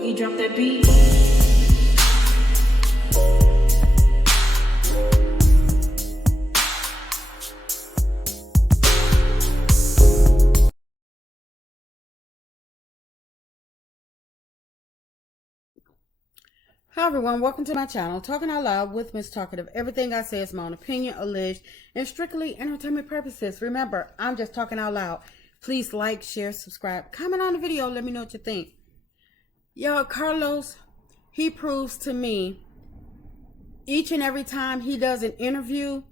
Boogie, drop that beat. Hi everyone, welcome to my channel, Talking Out Loud with Miss Talkative. Everything I say is my own opinion, alleged, and strictly entertainment purposes. Remember, I'm just talking out loud. Please like, share, subscribe, comment on the video, let me know what you think. Yo, Carlos, he proves to me each and every time he does an interview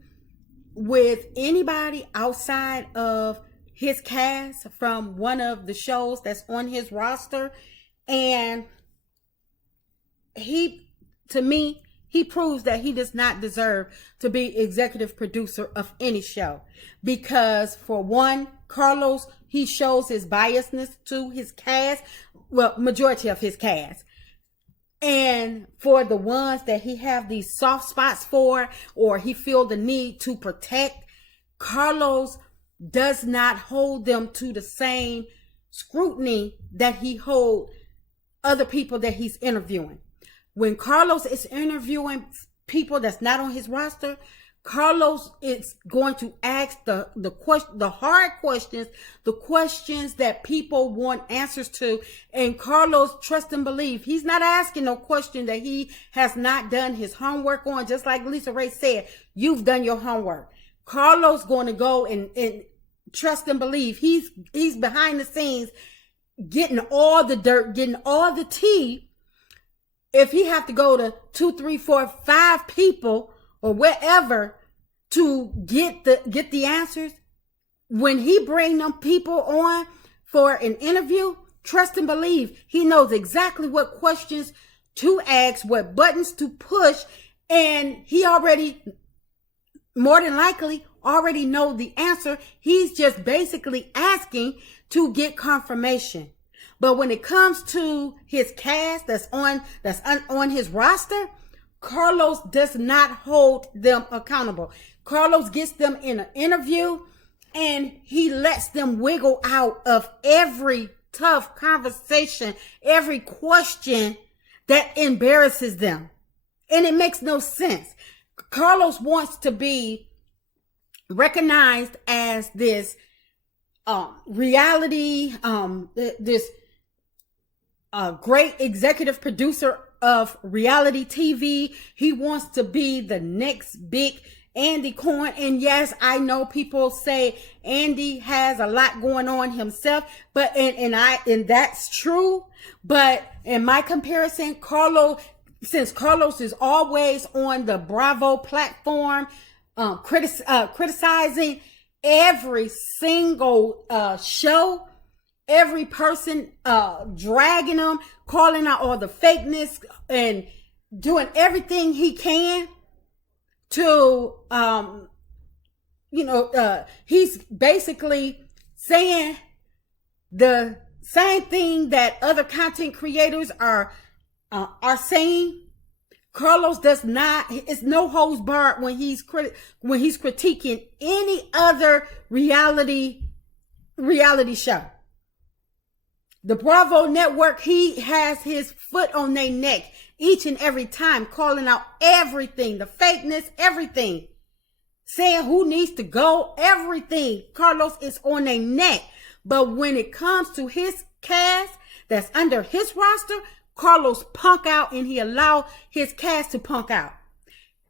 with anybody outside of his cast from one of the shows that's on his roster, and he proves that he does not deserve to be executive producer of any show. Because for one, Carlos, he shows his biasness to his cast, well, majority of his cast. And for the ones that he have these soft spots for, or he feel the need to protect, Carlos does not hold them to the same scrutiny that he hold other people that he's interviewing. When Carlos is interviewing people that's not on his roster, Carlos is going to ask the hard questions, the questions that people want answers to. And Carlos, trust and believe, he's not asking no question that he has not done his homework on. Just like Lisa Ray said, you've done your homework. Carlos going to go and trust and believe. He's behind the scenes getting all the dirt, getting all the tea. If he have to go to 2, 3, 4, 5 people or wherever to get the answers, when he bring them people on for an interview, trust and believe, he knows exactly what questions to ask, what buttons to push, and he already, more than likely, already know the answer. He's just basically asking to get confirmation. But when it comes to his cast that's on his roster, Carlos does not hold them accountable. Carlos gets them in an interview and he lets them wiggle out of every tough conversation, every question that embarrasses them. And it makes no sense. Carlos wants to be recognized as this reality, this great executive producer of reality TV. He wants to be the next big Andy Cohen. And yes, I know people say Andy has a lot going on himself, but and that's true. But in my comparison, since Carlos is always on the Bravo platform, criticizing every single show, every person, dragging them, calling out all the fakeness and doing everything he can to, he's basically saying the same thing that other content creators are saying. Carlos does not, it's no holds barred when he's critiquing any other reality show. The Bravo network, he has his foot on their neck each and every time, calling out everything, the fakeness, everything, saying who needs to go, everything. Carlos is on their neck. But when it comes to his cast that's under his roster, Carlos punk out, and he allowed his cast to punk out.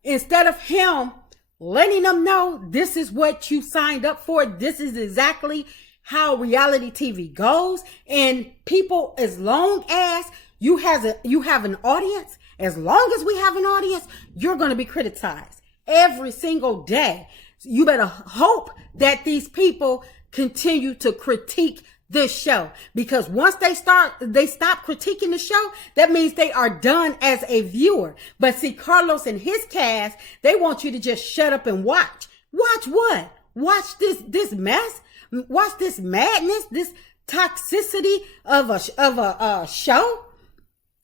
Instead of him letting them know, this is what you signed up for, this is exactly how reality TV goes, and people, as long as you have an audience, as long as we have an audience, you're going to be criticized every single day. You better hope that these people continue to critique this show, because once they stop critiquing the show, that means they are done as a viewer. But see, Carlos and his cast, they want you to just shut up and watch. Watch what? Watch this mess? Watch this madness, this toxicity of a show?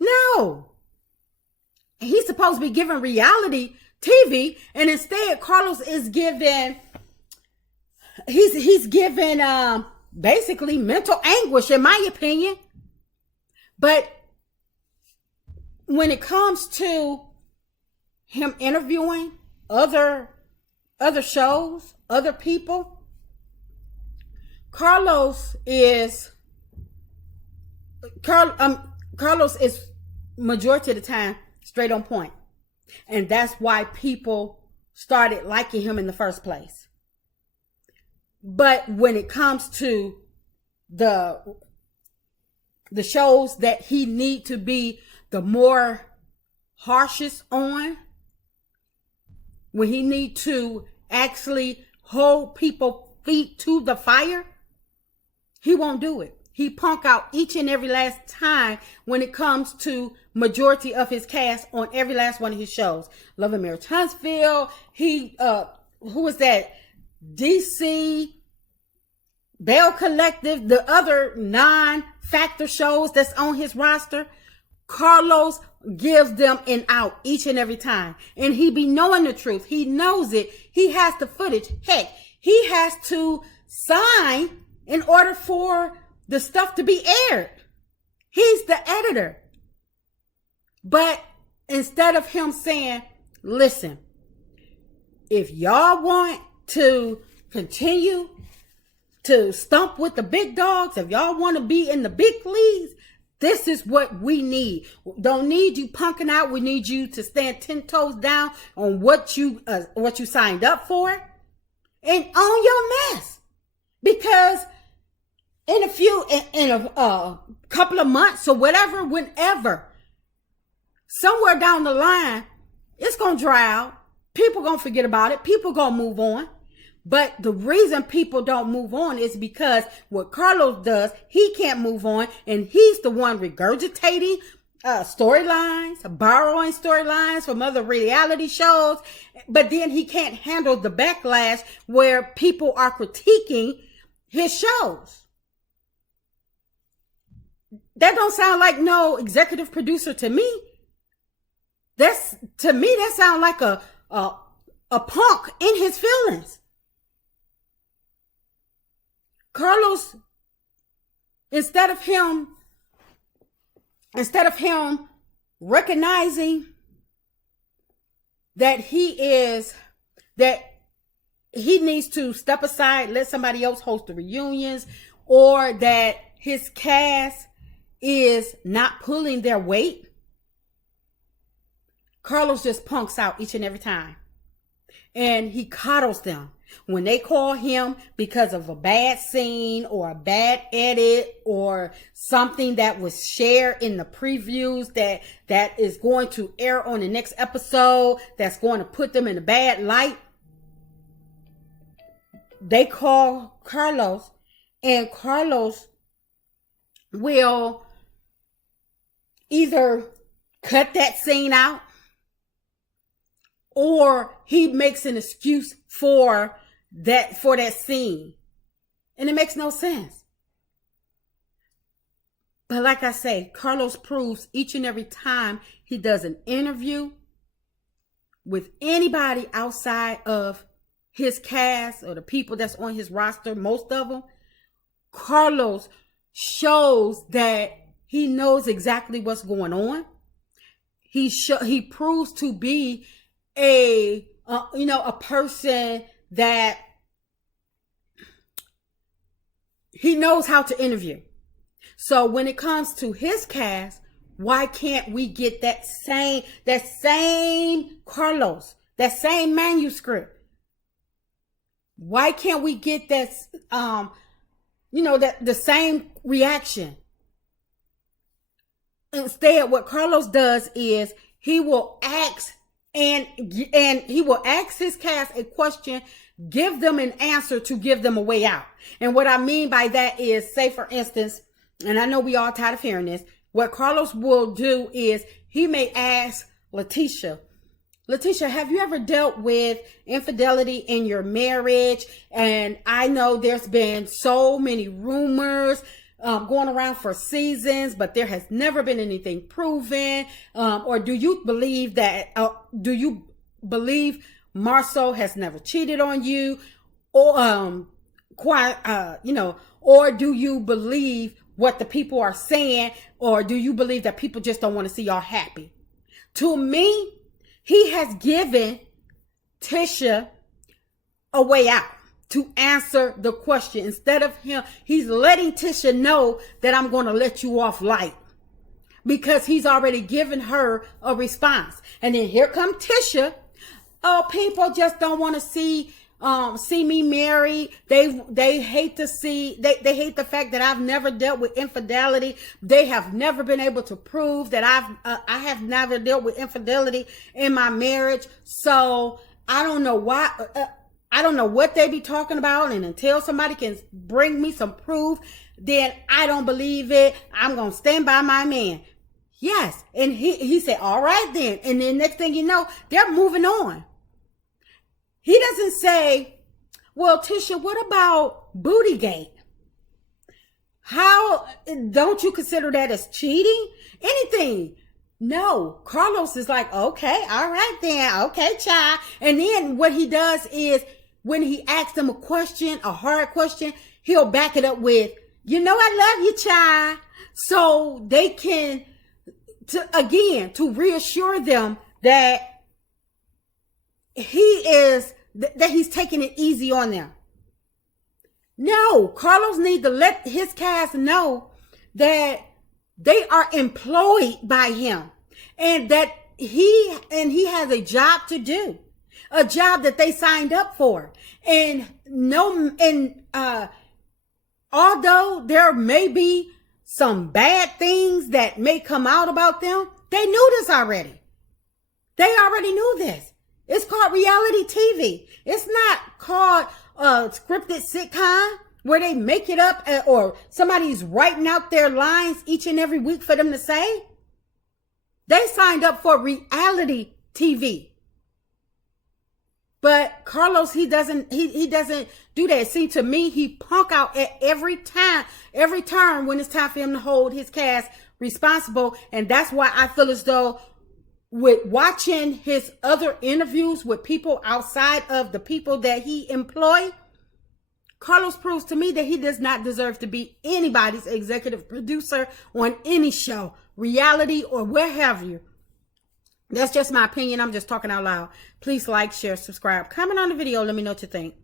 No. He's supposed to be giving reality TV, and instead Carlos is giving, he's giving basically mental anguish, in my opinion. But when it comes to him interviewing other shows, other people, Carlos is majority of the time straight on point. And that's why people started liking him in the first place. But when it comes to the shows that he need to be the more harshest on, when he need to actually hold people feet to the fire, he won't do it. He punk out each and every last time when it comes to majority of his cast on every last one of his shows. Love and Marriage Huntsville. Who was that? DC, Bell Collective, the other non-factor shows that's on his roster. Carlos gives them an out each and every time. And he be knowing the truth. He knows it. He has the footage. Heck, he has to sign in order for the stuff to be aired. He's the editor. But instead of him saying, listen, if y'all want to continue to stump with the big dogs, if y'all want to be in the big leagues, this is what we need. Don't need you punking out. We need you to stand 10 toes down on what you signed up for and own your mess. Because in a couple of months or whatever, whenever, somewhere down the line, it's going to dry out. People going to forget about it. People going to move on. But the reason people don't move on is because what Carlos does, he can't move on. And he's the one regurgitating storylines, borrowing storylines from other reality shows. But then he can't handle the backlash where people are critiquing his shows. That don't sound like no executive producer to me. To me, that sounds like a punk in his feelings. Carlos, instead of him recognizing that he needs to step aside, let somebody else host the reunions, or that his cast is not pulling their weight, Carlos just punks out each and every time. And he coddles them. When they call him because of a bad scene or a bad edit or something that was shared in the previews that is going to air on the next episode, that's going to put them in a bad light, they call Carlos, and Carlos will either cut that scene out or he makes an excuse for that scene. And it makes no sense. But like I say, Carlos proves each and every time he does an interview with anybody outside of his cast or the people that's on his roster, most of them, Carlos shows that he knows exactly what's going on. He proves to be a person that he knows how to interview. So when it comes to his cast, why can't we get that same Carlos, that same manuscript? Why can't we get that the same reaction? Instead, what Carlos does is he will ask his cast a question, give them an answer to give them a way out. And what I mean by that is, say for instance, and I know we all tired of hearing this, what Carlos will do is he may ask Letitia, have you ever dealt with infidelity in your marriage? And I know there's been so many rumors going around for seasons, but there has never been anything proven. Or do you believe Marceau has never cheated on you? Or, or do you believe what the people are saying? Or do you believe that people just don't want to see y'all happy? To me, he has given Tisha a way out to answer the question. Instead of him, he's letting Tisha know that I'm going to let you off light, because he's already given her a response. And then here comes Tisha. Oh, people just don't want to see me married. They hate to see, they hate the fact that I've never dealt with infidelity. They have never been able to prove that I have never dealt with infidelity in my marriage. So I don't know why, I don't know what they be talking about. And until somebody can bring me some proof, then I don't believe it. I'm going to stand by my man. Yes. And he said, all right then. And then next thing you know, they're moving on. He doesn't say, well, Tisha, what about Bootygate? How, don't you consider that as cheating? Anything. No, Carlos is like, okay, all right then. Okay, child. And then what he does is when he asks them a question, a hard question, he'll back it up with, you know, I love you, child. So they can, to reassure them that that he's taking it easy on them. No, Carlos needs to let his cast know that they are employed by him, and that he has a job to do, a job that they signed up for. And although there may be some bad things that may come out about them, they knew this already. They already knew this. It's called reality TV. It's not called a scripted sitcom where they make it up or somebody's writing out their lines each and every week for them to say. They signed up for reality TV. But Carlos, he doesn't do that. See, to me, he punk out at every turn when it's time for him to hold his cast responsible. And that's why I feel as though with watching his other interviews with people outside of the people that he employ, Carlos proves to me that he does not deserve to be anybody's executive producer on any show, reality or where have you. That's just my opinion. I'm just talking out loud. Please like, share, subscribe, comment on the video. Let me know what you think.